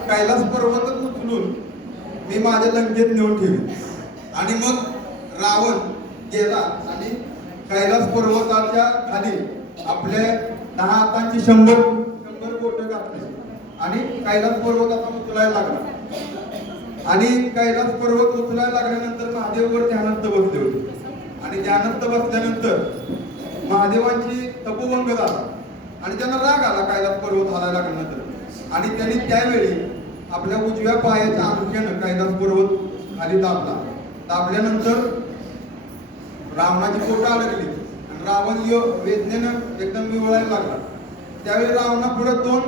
कैलास पर्वतच उचलून मी माझ्या लंकेत नेऊन ठेवी आणि मग रावण गेला आणि कैलास पर्वताच्या खाली आपले दहा हातांची शंभर शंभर बोट घातली. आणि कैलास पर्वत आता उचलायला लागला. आणि कैलास पर्वत उचलायला लागल्यानंतर महादेववर ध्यानस्थ बसले होते. आणि ध्यानस्थ बसल्यानंतर महादेवांची तपोभंग झाला. आणि त्यांना राग आला कैलास पर्वत हालायला लागल्यानंतर. आणि त्यांनी त्यावेळी आपल्या उजव्या पायाच्या अंगठ्यानं कैलास पर्वत खाली दाबला. दाबल्यानंतर रावणाची पोटं अडकली आणि रावण यो वेदनेनं एकदम विवळायला लागला. त्यावेळी रावणा पुढे दोन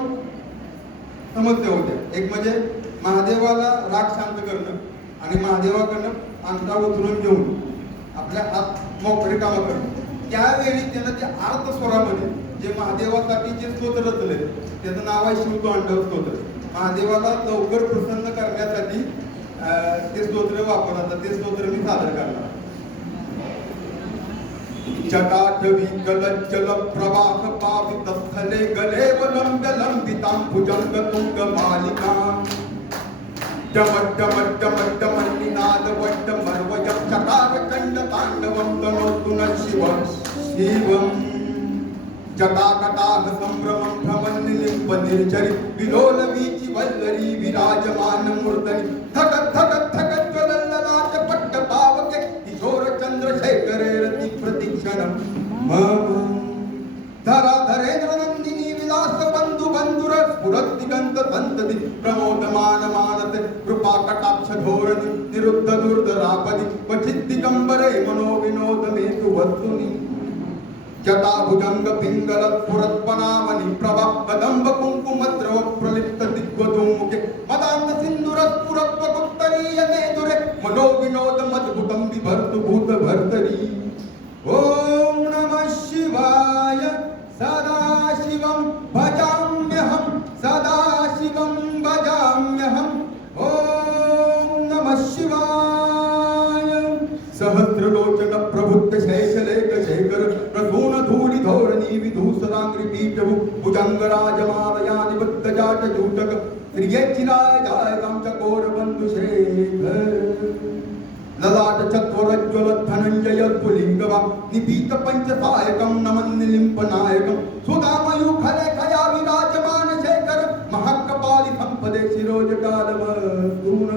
समस्या होत्या. एक म्हणजे महादेवाला राग शांत करणं आणि महादेवाकडनं अंतरा उचलून घेऊन आपल्या हात मोकळी कामं करणं. त्यावेळी त्यानं त्या अर्थ स्वरामध्ये जे महादेवासाठी जे स्तोत्र रचले त्याचं नाव आहे शिवतांडव स्तोत्र. महादेवाला लवकर प्रसन्न करण्यासाठी ते स्तोत्र वापरतात. ते स्तोत्र मी सादर करणार. जटाटवी गलज्जल प्रवाह पावित स्थले गले वलंब लंबितां भुजंग तुंग मालिका. डमट डमट डमट डमट नाद वट्ट मर्वज चकार कंड तांडवं तनोतु न शिवं शिवं. జటాకటాహ సంభ్రమం భ్రమన్ని నింప నిర్జరి విలోల వీచి వల్లరి విరాజమాన మూర్ధని ధక ధక ధక జ్వలల్లలాట పట్ట పావకే కిశోర చంద్రశేఖరే రతి ప్రతిక్షణం మమ ధర ధరేంద్ర నందిని విలాస బంధు బంధుర స్ఫురద్దిగంత సంతతి ప్రమోదమాన మానతే కృపా కటాక్ష ధోరణి నిరుద్ధ దుర్ధరాపది వచిద్దిగంబరై మనో వినోదమేతు వత్తుని मेतु वस्तुनी जटा भुजंग पिंगल स्फुरत्पनामनि प्रभा कदंब कुंकुमद्रव प्रलिप्त दिग्वधूमुखे मदांत सिंधुर स्फुरत्व गुप्तरीय मनो विनोद मद्भुतं विभर्तु भूत भर्तरी ओम नमः शिवाय सदाशिवं भजाम्यहं सदाशिवं भजाम्यहं। ॐ नमः शिवाय। सहस्रलोचन प्रभुत्त शैशलेख शेखर प्रसून धूळी धोरणी विधूसरांग्री पीठभु भुजंग राजमालयानि बद्ध जाट जूटक श्रियचिराय चकोर बंधु शेखर ललाट चत्वरज्वल धनंजय पुलिंगवा निपीत पंचसायकं नमन निलिंप नायकं सुदामयुखले खया विराजमान शेखर महक्कपाली संपदे शिरोज कालमस्तून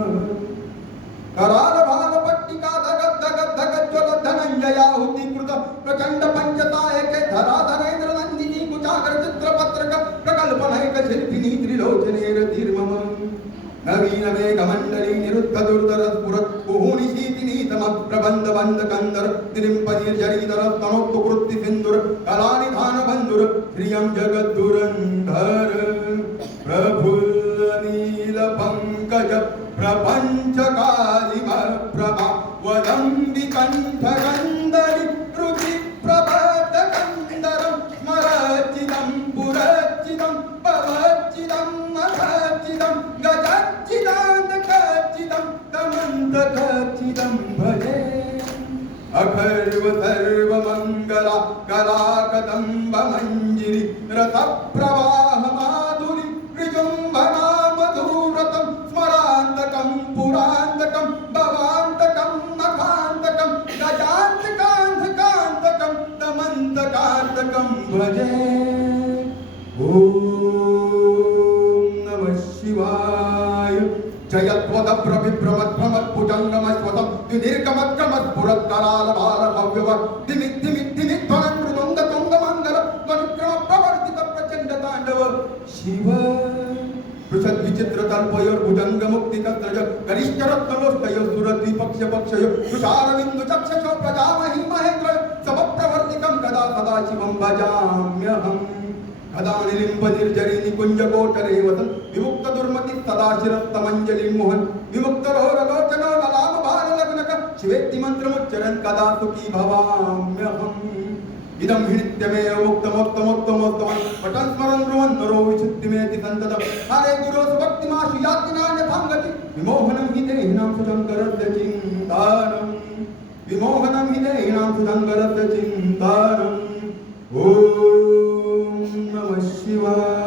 कराल भाल पट्टिका धगत धगत धगत ज्वल धनंजयाहुती कृत प्रचंड पंचसायके நவீனவே கமண்டலி நிருத்ததுர்தர புரத் புகூனி சீதி நீதம பிரபந்த பந்த கந்தர் திரும்பதீர் ஜரிதர தமோத்து குருத்தி சிந்துர் கலாநிதான பந்துர் ஸ்ரீயம் ஜகதுரந்தர் பிரபுல் நீல பங்கஜ பிரபஞ்ச காலிமர் अखर्व सर्व मंगला कला कदंब मंजिरी रथ प्रवाह माधुरी विजृंभणा मधुरतं स्मरान्तकं पुरान्तकं भवान्तकं मखान्तकं गजान्तकान्तकान्तकं तमन्तकान्तकं भजे। ॐ नमः शिवाय। जयत्वदप्रविभ्रमत् भ्रमत् भुजङ्गमस्वतं विदीर्घमद्गमत् पुरत्कराल दिमित् दिमित् शिव प्रजामहि महेन्द्र समप्रवर्तिकं कदा सदा शिवं भजाम्यहम् कदा निलिम्ब निर्जरी निकुंज विमुक्त दुर्मति सदा शिरस्तमञ्जलिं मोहन् विमुक्त कदा की भवाम्यहम्। इदं हिणित्यमे उक्तमोक्तमोक्तमोक्तमं पटं स्मरन् ब्रुवन् नरो विशुद्धिमेति सन्ततं हरे गुरो सुभक्तिमाशु यातिनान्यथां गति विमोहनं हि देहिनां सुतं करस्य चिन्तानम् विमोहनं हि देहिनां सुतं करस्य चिन्तानम् ॐ नमः शिवाय